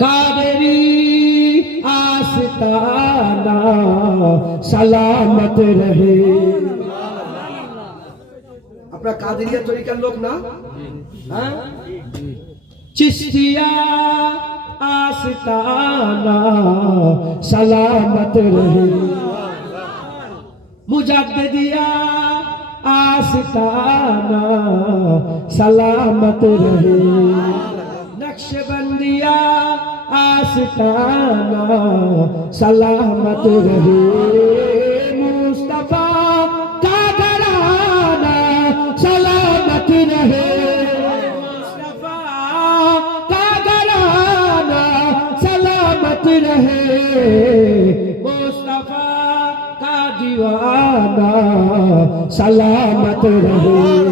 कादरी आस्ताना सलामत रहे। अपना कादरिया तरीका लोग ना, चिश्तिया आस्ताना सलामत रहे। मुजद्दिदिया आस्ताना सलामत रहे। नक्शबंदिया आस्ताना सलामत रहे। मुस्तफा का घराना सलामत रहे। मुस्तफा का घराना सलामत रहे। मुस्तफा का दीवाना सलामत रहे।